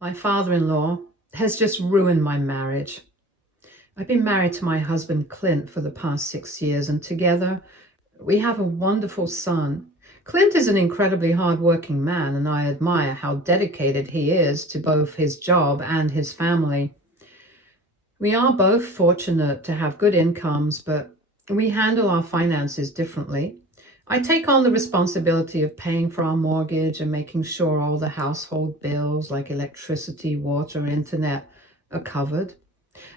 My father-in-law has just ruined my marriage. I've been married to my husband, Clint, for the past 6 years, and together we have a wonderful son. Clint is an incredibly hardworking man, and I admire how dedicated he is to both his job and his family. We are both fortunate to have good incomes, but we handle our finances differently. I take on the responsibility of paying for our mortgage and making sure all the household bills like electricity, water, internet are covered.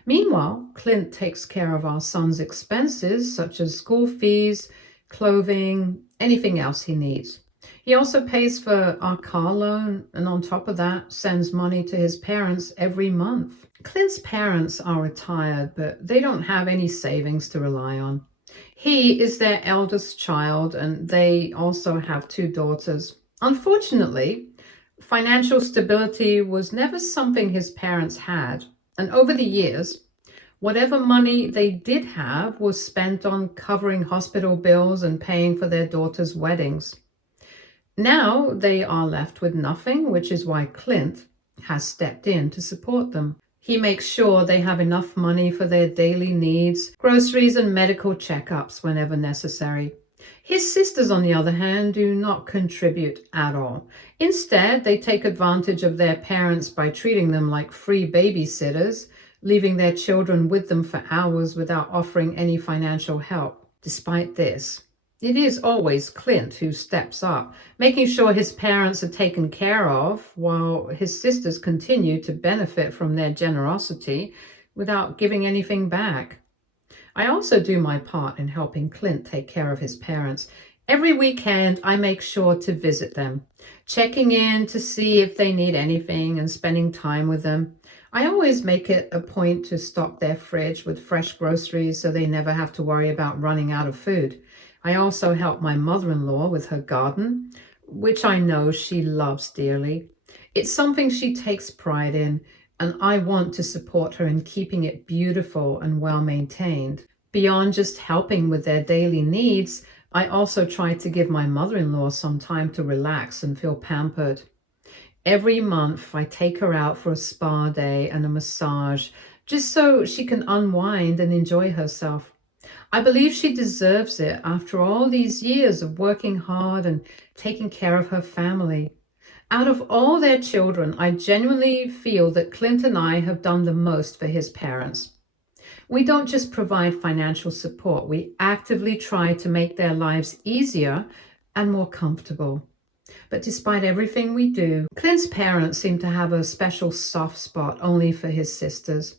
Meanwhile, Clint takes care of our son's expenses, such as school fees, clothing, anything else he needs. He also pays for our car loan, and on top of that, sends money to his parents every month. Clint's parents are retired, but they don't have any savings to rely on. He is their eldest child, and they also have 2 daughters. Unfortunately, financial stability was never something his parents had, and over the years, whatever money they did have was spent on covering hospital bills and paying for their daughters' weddings. Now they are left with nothing, which is why Clint has stepped in to support them. He makes sure they have enough money for their daily needs, groceries, and medical checkups whenever necessary. His sisters, on the other hand, do not contribute at all. Instead, they take advantage of their parents by treating them like free babysitters, leaving their children with them for hours without offering any financial help. Despite this, it is always Clint who steps up, making sure his parents are taken care of, while his sisters continue to benefit from their generosity without giving anything back. I also do my part in helping Clint take care of his parents. Every weekend, I make sure to visit them, checking in to see if they need anything and spending time with them. I always make it a point to stock their fridge with fresh groceries so they never have to worry about running out of food. I also help my mother-in-law with her garden, which I know she loves dearly. It's something she takes pride in, and I want to support her in keeping it beautiful and well maintained. Beyond just helping with their daily needs, I also try to give my mother-in-law some time to relax and feel pampered. Every month, I take her out for a spa day and a massage, just so she can unwind and enjoy herself. I believe she deserves it after all these years of working hard and taking care of her family. Out of all their children, I genuinely feel that Clint and I have done the most for his parents. We don't just provide financial support, we actively try to make their lives easier and more comfortable. But despite everything we do, Clint's parents seem to have a special soft spot only for his sisters.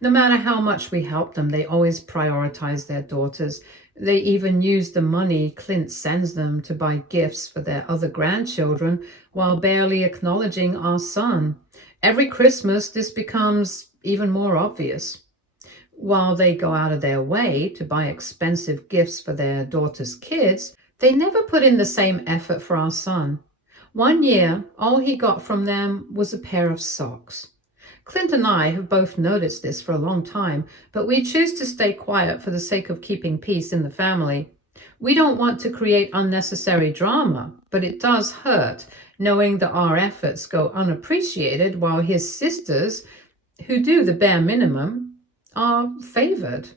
No matter how much we help them, they always prioritize their daughters. They even use the money Clint sends them to buy gifts for their other grandchildren while barely acknowledging our son. Every Christmas, this becomes even more obvious. While they go out of their way to buy expensive gifts for their daughter's kids, they never put in the same effort for our son. One year, all he got from them was a pair of socks. Clint and I have both noticed this for a long time, but we choose to stay quiet for the sake of keeping peace in the family. We don't want to create unnecessary drama, but it does hurt knowing that our efforts go unappreciated while his sisters, who do the bare minimum, are favored.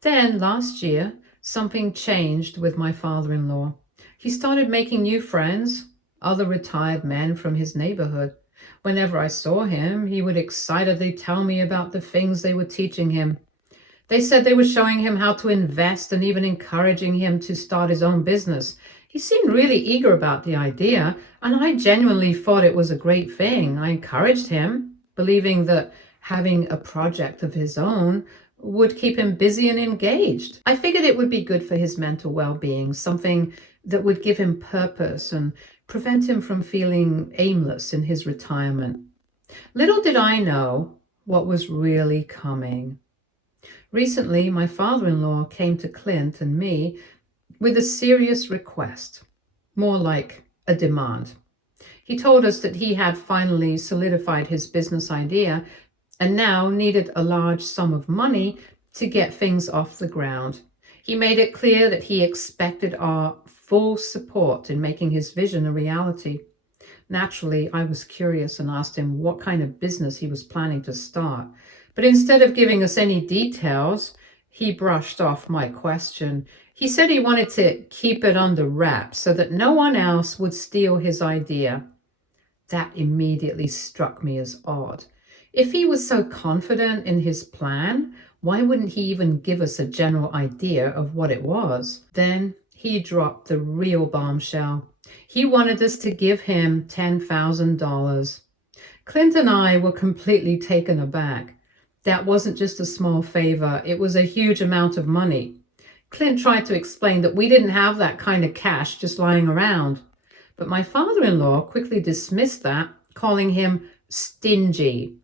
Then last year, something changed with my father-in-law. He started making new friends, other retired men from his neighborhood. Whenever I saw him, he would excitedly tell me about the things they were teaching him. They said they were showing him how to invest and even encouraging him to start his own business. He seemed really eager about the idea, and I genuinely thought it was a great thing. I encouraged him, believing that having a project of his own would keep him busy and engaged. I figured it would be good for his mental well-being, something that would give him purpose and prevent him from feeling aimless in his retirement. Little did I know what was really coming. Recently, my father-in-law came to Clint and me with a serious request, more like a demand. He told us that he had finally solidified his business idea and now needed a large sum of money to get things off the ground. He made it clear that he expected our full support in making his vision a reality. Naturally, I was curious and asked him what kind of business he was planning to start. But instead of giving us any details, he brushed off my question. He said he wanted to keep it under wraps so that no one else would steal his idea. That immediately struck me as odd. If he was so confident in his plan, why wouldn't he even give us a general idea of what it was? Then he dropped the real bombshell. He wanted us to give him $10,000. Clint and I were completely taken aback. That wasn't just a small favor, it was a huge amount of money. Clint tried to explain that we didn't have that kind of cash just lying around. But my father-in-law quickly dismissed that, calling him stingy.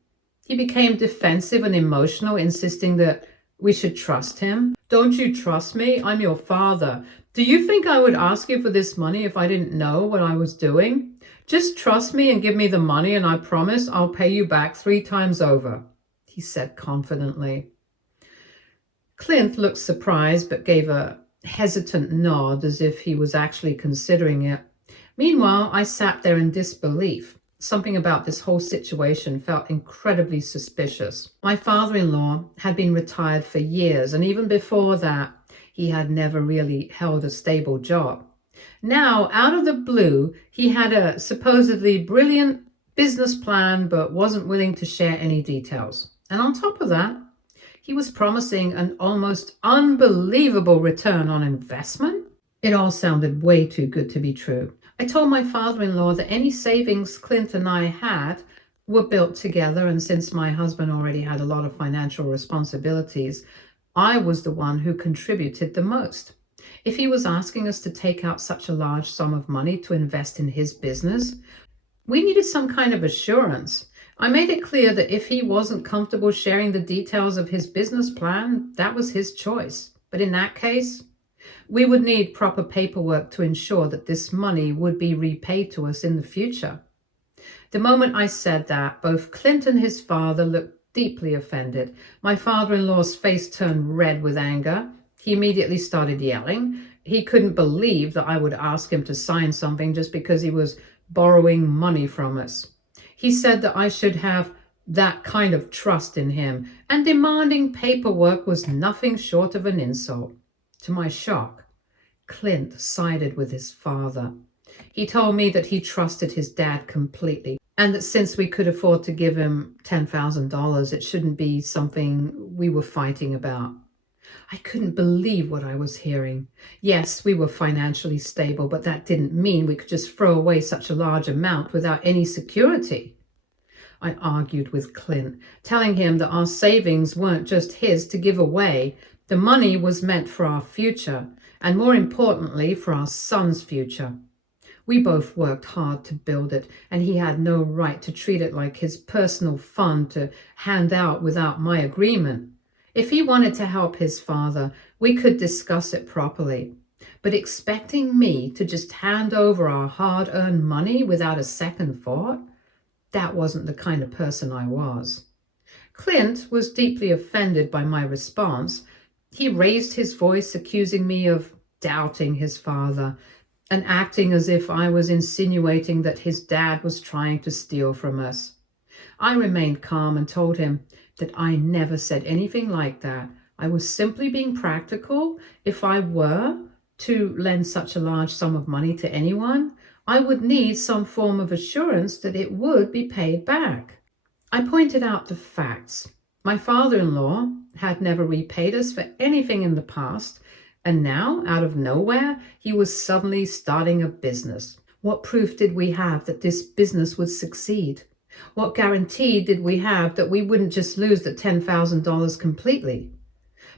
He became defensive and emotional, insisting that we should trust him. Don't you trust me? I'm your father. Do you think I would ask you for this money if I didn't know what I was doing? Just trust me and give me the money, and I promise I'll pay you back 3 times over, he said confidently. Clint looked surprised but gave a hesitant nod as if he was actually considering it. Meanwhile, I sat there in disbelief. Something about this whole situation felt incredibly suspicious. My father-in-law had been retired for years, and even before that, he had never really held a stable job. Now, out of the blue, he had a supposedly brilliant business plan, but wasn't willing to share any details. And on top of that, he was promising an almost unbelievable return on investment. It all sounded way too good to be true. I told my father-in-law that any savings Clint and I had were built together, and since my husband already had a lot of financial responsibilities, I was the one who contributed the most. If he was asking us to take out such a large sum of money to invest in his business, we needed some kind of assurance. I made it clear that if he wasn't comfortable sharing the details of his business plan, that was his choice. But in that case, we would need proper paperwork to ensure that this money would be repaid to us in the future. The moment I said that, both Clint and his father looked deeply offended. My father-in-law's face turned red with anger. He immediately started yelling. He couldn't believe that I would ask him to sign something just because he was borrowing money from us. He said that I should have that kind of trust in him, and demanding paperwork was nothing short of an insult. To my shock, Clint sided with his father. He told me that he trusted his dad completely, and that since we could afford to give him $10,000, it shouldn't be something we were fighting about. I couldn't believe what I was hearing. Yes, we were financially stable, but that didn't mean we could just throw away such a large amount without any security. I argued with Clint, telling him that our savings weren't just his to give away. The money was meant for our future, and more importantly, for our son's future. We both worked hard to build it, and he had no right to treat it like his personal fund to hand out without my agreement. If he wanted to help his father, we could discuss it properly. But expecting me to just hand over our hard-earned money without a second thought, that wasn't the kind of person I was. Clint was deeply offended by my response. He raised his voice, accusing me of doubting his father and acting as if I was insinuating that his dad was trying to steal from us. I remained calm and told him that I never said anything like that. I was simply being practical. If I were to lend such a large sum of money to anyone, I would need some form of assurance that it would be paid back. I pointed out the facts. My father-in-law had never repaid us for anything in the past, and now, out of nowhere, he was suddenly starting a business. What proof did we have that this business would succeed? What guarantee did we have that we wouldn't just lose the $10,000 completely?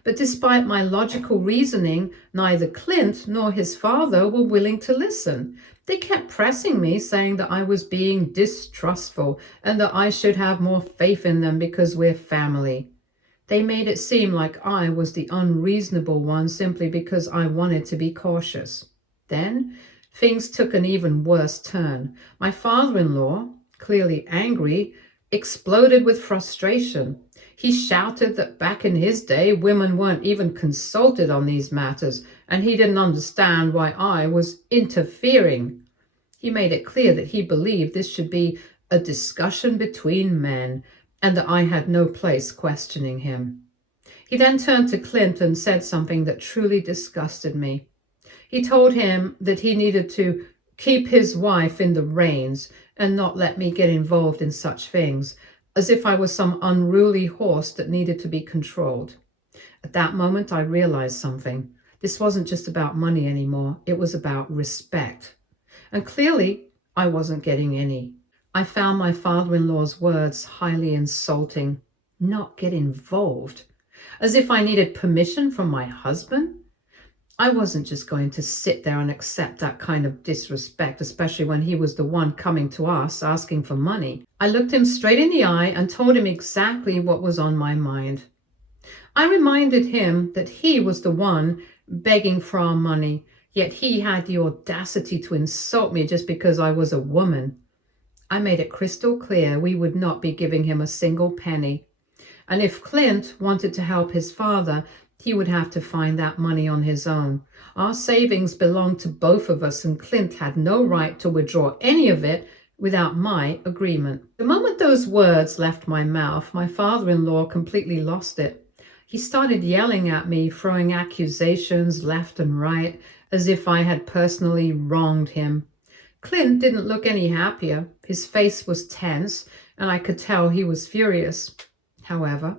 But despite my logical reasoning, neither Clint nor his father were willing to listen. They kept pressing me, saying that I was being distrustful and that I should have more faith in them because we're family. They made it seem like I was the unreasonable one simply because I wanted to be cautious. Then things took an even worse turn. My father-in-law, clearly angry, exploded with frustration. He shouted that back in his day, women weren't even consulted on these matters, and he didn't understand why I was interfering. He made it clear that he believed this should be a discussion between men and that I had no place questioning him. He then turned to Clint and said something that truly disgusted me. He told him that he needed to keep his wife in the reins and not let me get involved in such things, as if I was some unruly horse that needed to be controlled. At that moment, I realized something. This wasn't just about money anymore. It was about respect. And clearly, I wasn't getting any. I found my father-in-law's words highly insulting. Not get involved. As if I needed permission from my husband? I wasn't just going to sit there and accept that kind of disrespect, especially when he was the one coming to us asking for money. I looked him straight in the eye and told him exactly what was on my mind. I reminded him that he was the one begging for our money, yet he had the audacity to insult me just because I was a woman. I made it crystal clear we would not be giving him a single penny. And if Clint wanted to help his father, he would have to find that money on his own. Our savings belonged to both of us, and Clint had no right to withdraw any of it without my agreement. The moment those words left my mouth, my father-in-law completely lost it. He started yelling at me, throwing accusations left and right, as if I had personally wronged him. Clint didn't look any happier. His face was tense, and I could tell he was furious. However,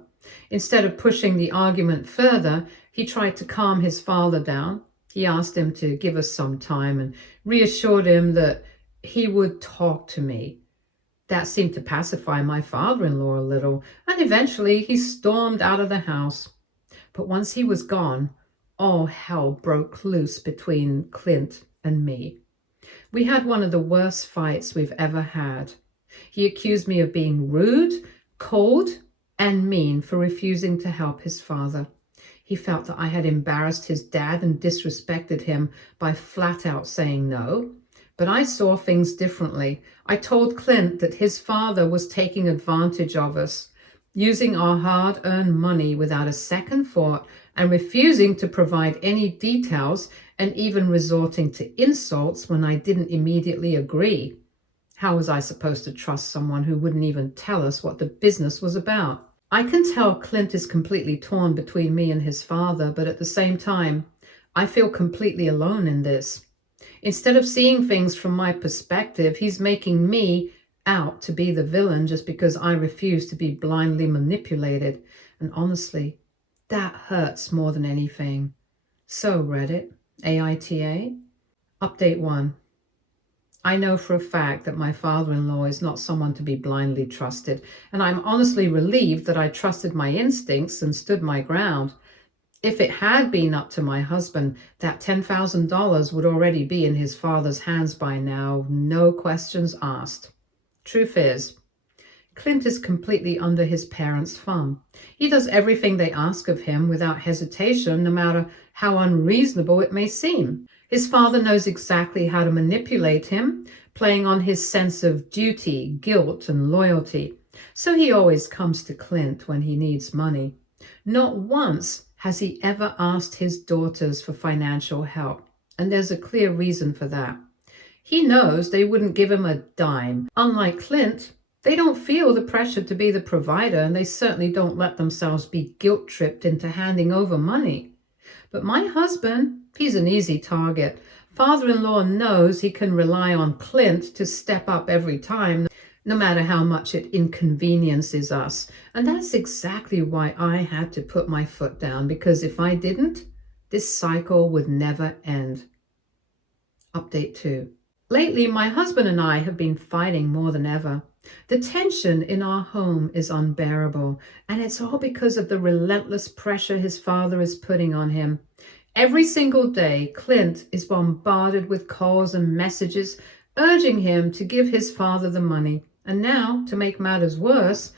instead of pushing the argument further, he tried to calm his father down. He asked him to give us some time and reassured him that he would talk to me. That seemed to pacify my father-in-law a little, and eventually he stormed out of the house. But once he was gone, all hell broke loose between Clint and me. We had one of the worst fights we've ever had. He accused me of being rude, cold, and mean for refusing to help his father. He felt that I had embarrassed his dad and disrespected him by flat out saying no. But I saw things differently. I told Clint that his father was taking advantage of us, using our hard-earned money without a second thought and refusing to provide any details and even resorting to insults when I didn't immediately agree. How was I supposed to trust someone who wouldn't even tell us what the business was about? I can tell Clint is completely torn between me and his father, but at the same time, I feel completely alone in this. Instead of seeing things from my perspective, he's making me out to be the villain just because I refuse to be blindly manipulated. And honestly, that hurts more than anything. So Reddit, AITA, Update 1. I know for a fact that my father-in-law is not someone to be blindly trusted, and I'm honestly relieved that I trusted my instincts and stood my ground. If it had been up to my husband, that $10,000 would already be in his father's hands by now, no questions asked. Truth is, Clint is completely under his parents' thumb. He does everything they ask of him without hesitation, no matter how unreasonable it may seem. His father knows exactly how to manipulate him, playing on his sense of duty, guilt, and loyalty. So he always comes to Clint when he needs money. Not once has he ever asked his daughters for financial help, and there's a clear reason for that. He knows they wouldn't give him a dime. Unlike Clint, they don't feel the pressure to be the provider, and they certainly don't let themselves be guilt-tripped into handing over money. But my husband, he's an easy target. Father-in-law knows he can rely on Clint to step up every time, no matter how much it inconveniences us. And that's exactly why I had to put my foot down, because if I didn't, this cycle would never end. Update 2. Lately, my husband and I have been fighting more than ever. The tension in our home is unbearable, and it's all because of the relentless pressure his father is putting on him. Every single day, Clint is bombarded with calls and messages urging him to give his father the money. And now, to make matters worse,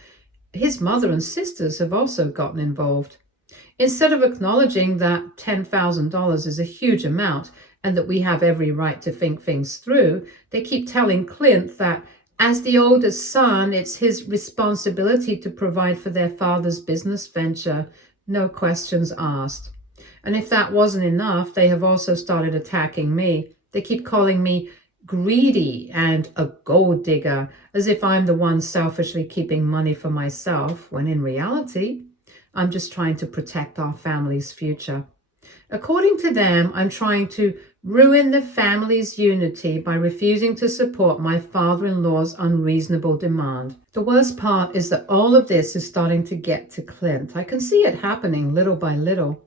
his mother and sisters have also gotten involved. Instead of acknowledging that $10,000 is a huge amount and that we have every right to think things through, they keep telling Clint that as the oldest son, it's his responsibility to provide for their father's business venture, no questions asked. And if that wasn't enough, they have also started attacking me. They keep calling me greedy and a gold digger, as if I'm the one selfishly keeping money for myself, when in reality, I'm just trying to protect our family's future. According to them, I'm trying to ruin the family's unity by refusing to support my father-in-law's unreasonable demand. The worst part is that all of this is starting to get to Clint. I can see it happening little by little.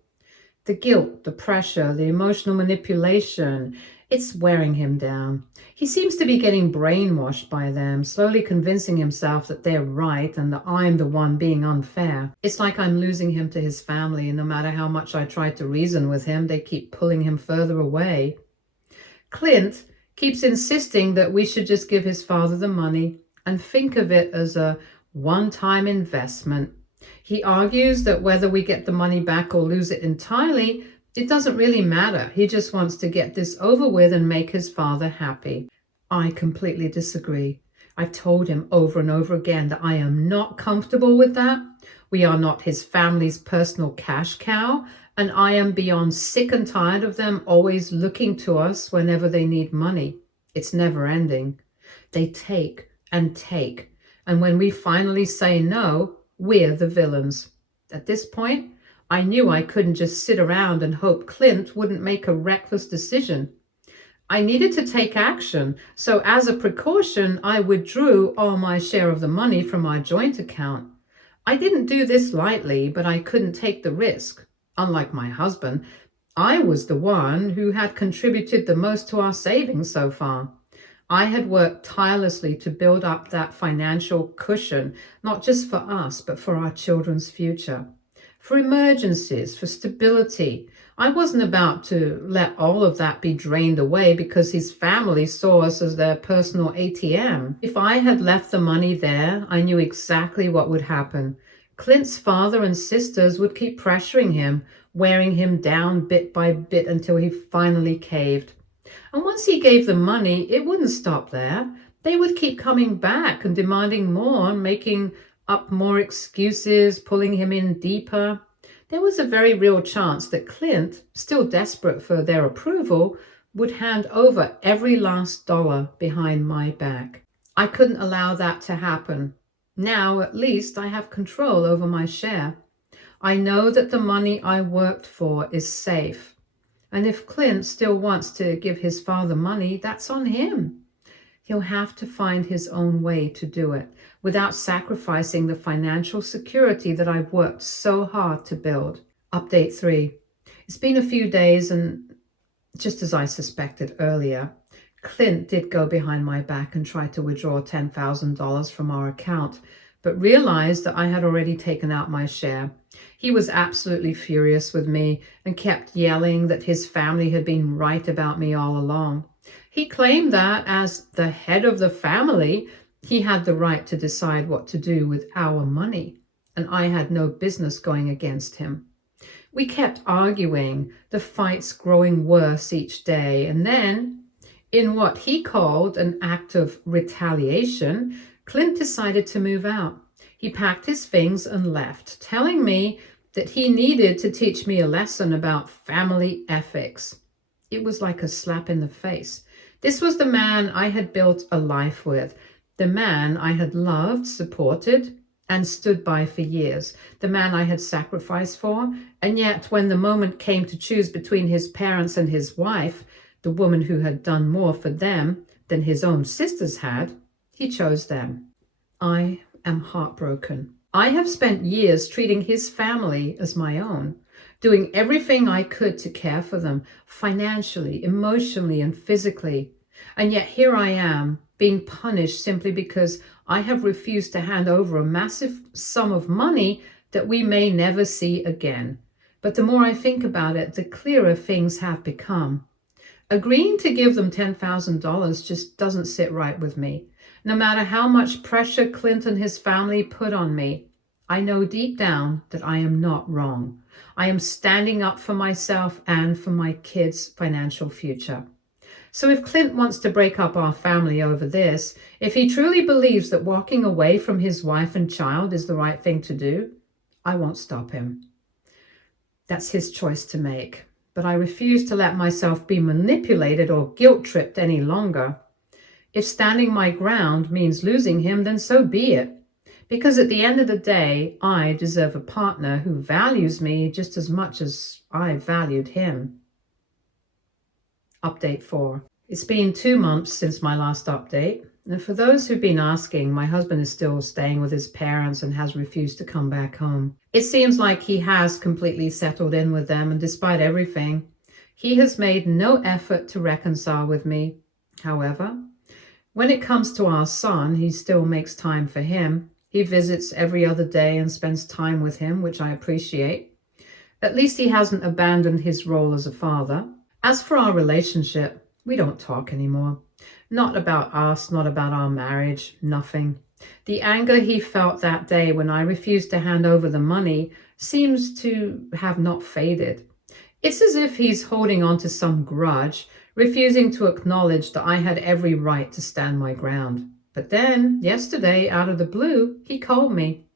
The guilt, the pressure, the emotional manipulation, it's wearing him down. He seems to be getting brainwashed by them, slowly convincing himself that they're right and that I'm the one being unfair. It's like I'm losing him to his family, and no matter how much I try to reason with him, they keep pulling him further away. Clint keeps insisting that we should just give his father the money and think of it as a one-time investment. He argues that whether we get the money back or lose it entirely, it doesn't really matter. He just wants to get this over with and make his father happy. I completely disagree. I've told him over and over again that I am not comfortable with that. We are not his family's personal cash cow, and I am beyond sick and tired of them always looking to us whenever they need money. It's never ending. They take, and when we finally say no, we're the villains. At this point, I knew I couldn't just sit around and hope Clint wouldn't make a reckless decision. I needed to take action, so as a precaution, I withdrew all my share of the money from our joint account. I didn't do this lightly, but I couldn't take the risk. Unlike my husband, I was the one who had contributed the most to our savings so far. I had worked tirelessly to build up that financial cushion, not just for us, but for our children's future. For emergencies, for stability. I wasn't about to let all of that be drained away because his family saw us as their personal ATM. If I had left the money there, I knew exactly what would happen. Clint's father and sisters would keep pressuring him, wearing him down bit by bit until he finally caved. And once he gave them money, it wouldn't stop there. They would keep coming back and demanding more, making up more excuses, pulling him in deeper. There was a very real chance that Clint, still desperate for their approval, would hand over every last dollar behind my back. I couldn't allow that to happen. Now, at least, I have control over my share. I know that the money I worked for is safe. And if Clint still wants to give his father money, that's on him. He'll have to find his own way to do it without sacrificing the financial security that I've worked so hard to build. Update 3. It's been a few days, and just as I suspected earlier, Clint did go behind my back and try to withdraw $10,000 from our account, but realized that I had already taken out my share. He was absolutely furious with me and kept yelling that his family had been right about me all along. He claimed that as the head of the family, he had the right to decide what to do with our money, and I had no business going against him. We kept arguing, the fights growing worse each day, and then, in what he called an act of retaliation, Clint decided to move out. He packed his things and left, telling me that he needed to teach me a lesson about family ethics. It was like a slap in the face. This was the man I had built a life with, the man I had loved, supported, and stood by for years, the man I had sacrificed for, and yet when the moment came to choose between his parents and his wife, the woman who had done more for them than his own sisters had, he chose them. I am heartbroken. I have spent years treating his family as my own, doing everything I could to care for them, financially, emotionally, and physically. And yet here I am, being punished simply because I have refused to hand over a massive sum of money that we may never see again. But the more I think about it, the clearer things have become. Agreeing to give them $10,000 just doesn't sit right with me. No matter how much pressure Clint and his family put on me, I know deep down that I am not wrong. I am standing up for myself and for my kids' financial future. So if Clint wants to break up our family over this, if he truly believes that walking away from his wife and child is the right thing to do, I won't stop him. That's his choice to make. But I refuse to let myself be manipulated or guilt-tripped any longer. If standing my ground means losing him, then so be it. Because at the end of the day, I deserve a partner who values me just as much as I valued him. Update 4. It's been 2 months since my last update. And for those who've been asking, my husband is still staying with his parents and has refused to come back home. It seems like he has completely settled in with them, and despite everything, he has made no effort to reconcile with me. However, when it comes to our son, he still makes time for him. He visits every other day and spends time with him, which I appreciate. At least he hasn't abandoned his role as a father. As for our relationship, we don't talk anymore. Not about us, not about our marriage, nothing. The anger he felt that day when I refused to hand over the money seems to have not faded. It's as if he's holding on to some grudge, refusing to acknowledge that I had every right to stand my ground. But then, yesterday, out of the blue, he called me.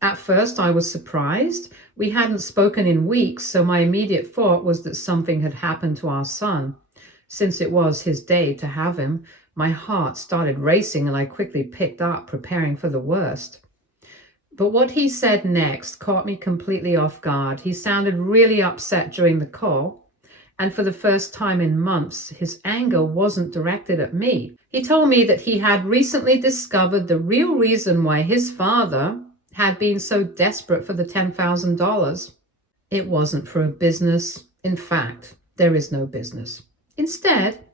At first, I was surprised. We hadn't spoken in weeks, so my immediate thought was that something had happened to our son. Since it was his day to have him, my heart started racing and I quickly picked up, preparing for the worst. But what he said next caught me completely off guard. He sounded really upset during the call. And for the first time in months, his anger wasn't directed at me. He told me that he had recently discovered the real reason why his father had been so desperate for the $10,000. It wasn't for a business. In fact, there is no business. Instead,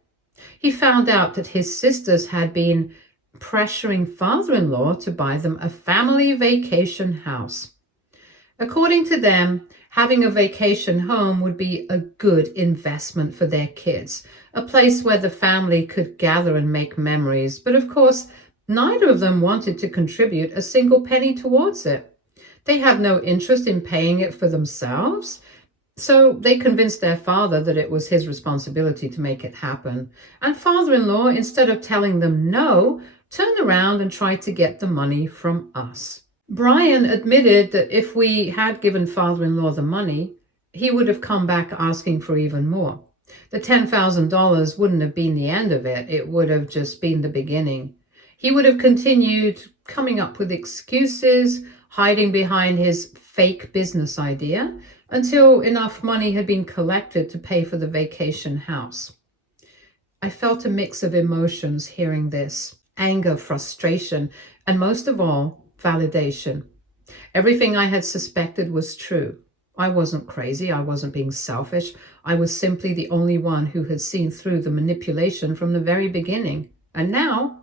he found out that his sisters had been pressuring father-in-law to buy them a family vacation house. According to them, having a vacation home would be a good investment for their kids, a place where the family could gather and make memories. But of course, neither of them wanted to contribute a single penny towards it. They had no interest in paying it for themselves, so they convinced their father that it was his responsibility to make it happen. And father-in-law, instead of telling them no, turned around and tried to get the money from us. Brian admitted that if we had given father-in-law the money, he would have come back asking for even more. The $10,000 wouldn't have been the end of it. It would have just been the beginning. He would have continued coming up with excuses, hiding behind his fake business idea until enough money had been collected to pay for the vacation house. I felt a mix of emotions hearing this: anger, frustration, and most of all, validation. Everything I had suspected was true. I wasn't crazy. I wasn't being selfish. I was simply the only one who had seen through the manipulation from the very beginning. And now,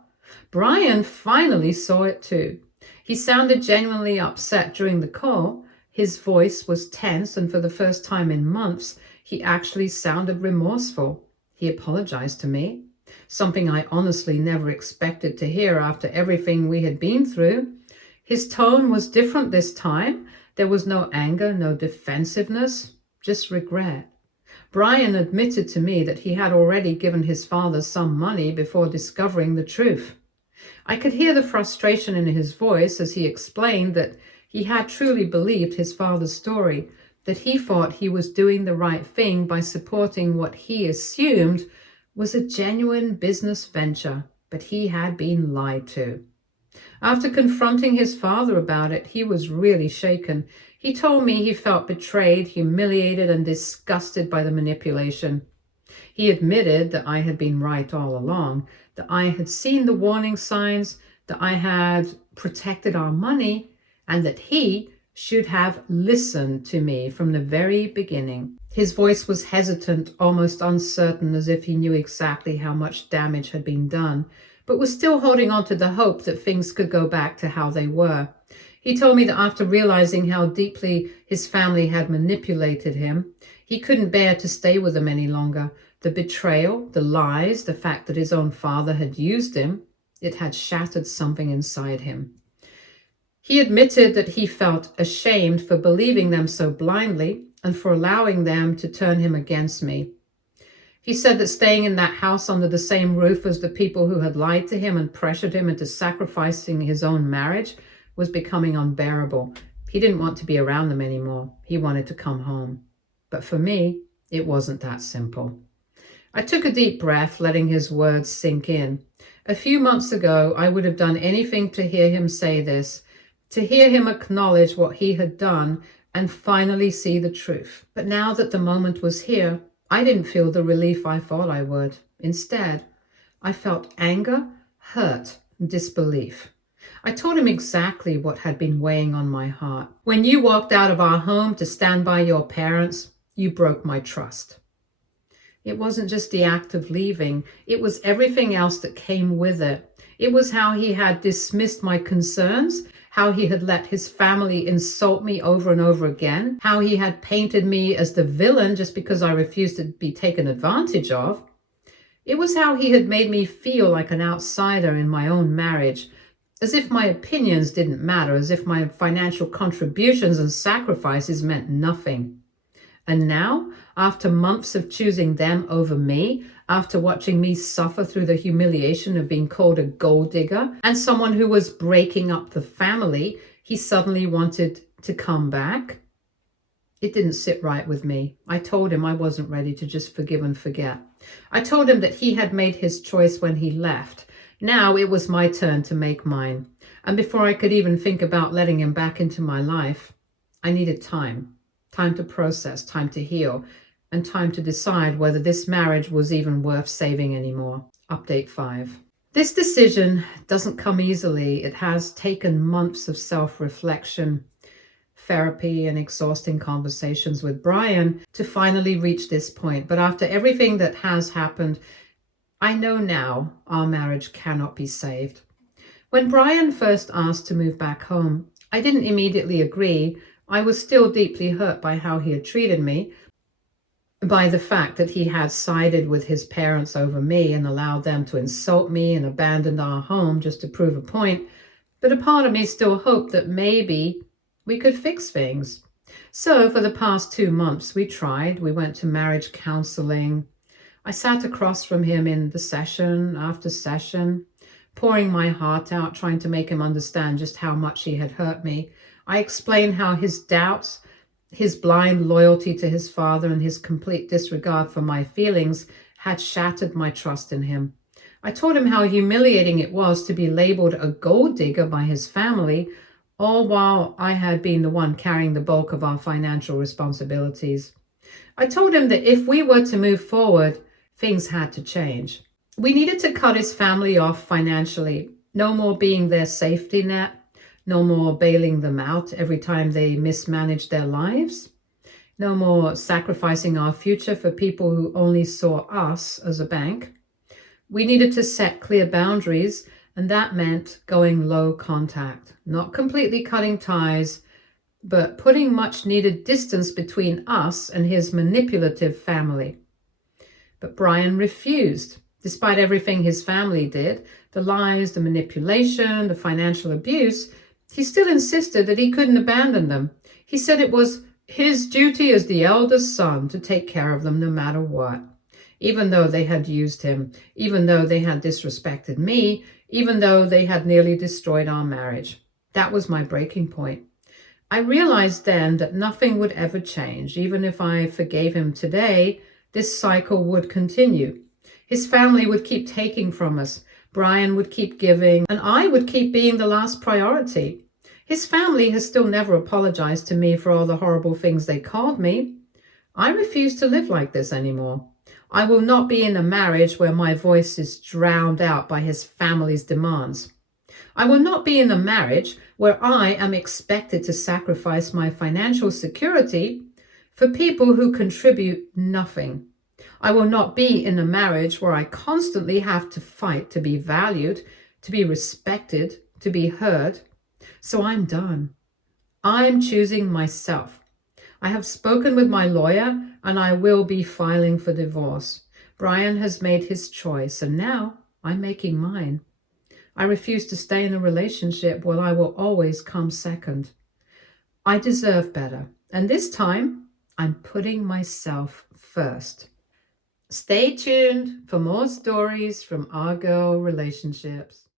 Brian finally saw it too. He sounded genuinely upset during the call. His voice was tense, and for the first time in months, he actually sounded remorseful. He apologized to me, something I honestly never expected to hear after everything we had been through. His tone was different this time. There was no anger, no defensiveness, just regret. Brian admitted to me that he had already given his father some money before discovering the truth. I could hear the frustration in his voice as he explained that he had truly believed his father's story, that he thought he was doing the right thing by supporting what he assumed was a genuine business venture, but he had been lied to. After confronting his father about it, he was really shaken. He told me he felt betrayed, humiliated, and disgusted by the manipulation. He admitted that I had been right all along, that I had seen the warning signs, that I had protected our money, and that he should have listened to me from the very beginning. His voice was hesitant, almost uncertain, as if he knew exactly how much damage had been done, but was still holding on to the hope that things could go back to how they were. He told me that after realizing how deeply his family had manipulated him, he couldn't bear to stay with them any longer. The betrayal, the lies, the fact that his own father had used him, it had shattered something inside him. He admitted that he felt ashamed for believing them so blindly and for allowing them to turn him against me. He said that staying in that house under the same roof as the people who had lied to him and pressured him into sacrificing his own marriage was becoming unbearable. He didn't want to be around them anymore. He wanted to come home. But for me, it wasn't that simple. I took a deep breath, letting his words sink in. A few months ago, I would have done anything to hear him say this, to hear him acknowledge what he had done and finally see the truth. But now that the moment was here, I didn't feel the relief I thought I would. Instead, I felt anger, hurt, and disbelief. I told him exactly what had been weighing on my heart. When you walked out of our home to stand by your parents, you broke my trust. It wasn't just the act of leaving, it was everything else that came with it. It was how he had dismissed my concerns, how he had let his family insult me over and over again, how he had painted me as the villain just because I refused to be taken advantage of. It was how he had made me feel like an outsider in my own marriage, as if my opinions didn't matter, as if my financial contributions and sacrifices meant nothing. And now, after months of choosing them over me, after watching me suffer through the humiliation of being called a gold digger and someone who was breaking up the family, he suddenly wanted to come back. It didn't sit right with me. I told him I wasn't ready to just forgive and forget. I told him that he had made his choice when he left. Now it was my turn to make mine. And before I could even think about letting him back into my life, I needed time. Time to process, time to heal, and time to decide whether this marriage was even worth saving anymore. Update 5. This decision doesn't come easily. It has taken months of self-reflection, therapy, and exhausting conversations with Brian to finally reach this point. But after everything that has happened, I know now our marriage cannot be saved. When Brian first asked to move back home, I didn't immediately agree. I was still deeply hurt by how he had treated me, by the fact that he had sided with his parents over me and allowed them to insult me and abandoned our home just to prove a point. But a part of me still hoped that maybe we could fix things. So for the past 2 months, we tried. We went to marriage counseling. I sat across from him in the session after session, pouring my heart out, trying to make him understand just how much he had hurt me. I explained how his doubts, his blind loyalty to his father, and his complete disregard for my feelings had shattered my trust in him. I told him how humiliating it was to be labeled a gold digger by his family, all while I had been the one carrying the bulk of our financial responsibilities. I told him that if we were to move forward, things had to change. We needed to cut his family off financially. No more being their safety net. No more bailing them out every time they mismanaged their lives. No more sacrificing our future for people who only saw us as a bank. We needed to set clear boundaries, and that meant going low contact, not completely cutting ties, but putting much needed distance between us and his manipulative family. But Brian refused. Despite everything his family did, the lies, the manipulation, the financial abuse, he still insisted that he couldn't abandon them. He said it was his duty as the eldest son to take care of them no matter what. Even though they had used him, even though they had disrespected me, even though they had nearly destroyed our marriage. That was my breaking point. I realized then that nothing would ever change. Even if I forgave him today, this cycle would continue. His family would keep taking from us. Brian would keep giving, and I would keep being the last priority. His family has still never apologized to me for all the horrible things they called me. I refuse to live like this anymore. I will not be in a marriage where my voice is drowned out by his family's demands. I will not be in a marriage where I am expected to sacrifice my financial security for people who contribute nothing. I will not be in a marriage where I constantly have to fight to be valued, to be respected, to be heard. So I'm done. I'm choosing myself. I have spoken with my lawyer and I will be filing for divorce. Brian has made his choice and now I'm making mine. I refuse to stay in a relationship where I will always come second. I deserve better, and this time I'm putting myself first. Stay tuned for more stories from our girl relationships.